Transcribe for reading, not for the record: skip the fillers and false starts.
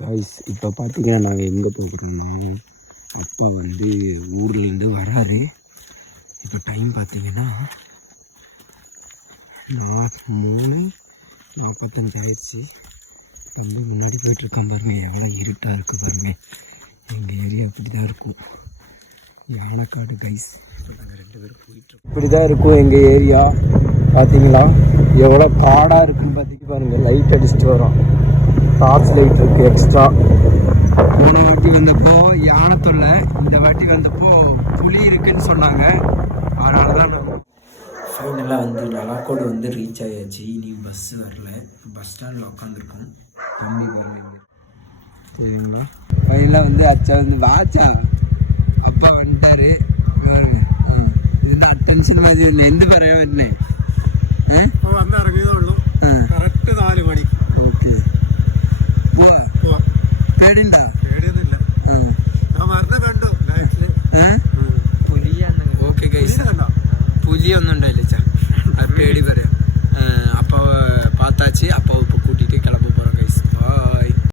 Guys இப்போ பார்த்தீங்கன்னா நாங்கள் எங்கே போகிறோம்னா அப்பா வந்து ஊர்லேருந்து வராரு. இப்போ டைம் பார்த்தீங்கன்னா 3:45 ஆயிடுச்சு. ரொம்ப முன்னாடி போயிட்டுருக்கான் பாருங்க, எவ்வளோ இருட்டாக இருக்குது பாருங்க. எங்கள் ஏரியா இப்படி தான் இருக்கும், யானைக்காடு கைஸ். இப்போ நாங்கள் 2 பேரும் போயிட்டுருக்கோம். இப்படி தான் இருக்கும் எங்கள் ஏரியா. பார்த்தீங்களா எவ்வளோ காடாக இருக்குன்னு பார்த்திட்டு பாருங்கள். லைட் அடிச்சுட்டு வரோம், டார்ச் லைட் இருக்குது எக்ஸ்ட்ரா. போன வாட்டி வந்தப்போ யானை தொல்லை, இந்த வாட்டி வந்தப்போ புலி இருக்குன்னு சொன்னாங்க. அதனால தான் ஃபைனலாக வந்து நலாக்கோடு வந்து ரீச் ஆயாச்சு. இனி பஸ்ஸு வரல, பஸ் ஸ்டாண்டில் உட்காந்துருக்கோம். தம்பி பாருங்க சரிங்களா. ஃபைனலாக வந்து அச்சா வந்து வாச்சா அப்பா வந்துட்டாரு. இதுதான் ടെൻഷൻ മതി. എന്ത് പറയാൻ പറ്റുന്നേ വന്ന് ഇറങ്ങിയതേ ഉള്ളൂ. കറക്റ്റ് 4 മണി. ഓക്കെ പേടിയുണ്ടോ? പേടിയൊന്നുമില്ല, ഞാൻ മരുന്ന് കണ്ടു. ഓക്കെ ഗൈസ്, പുലിയൊന്നും ഉണ്ടായില്ല. പേടി പറയും.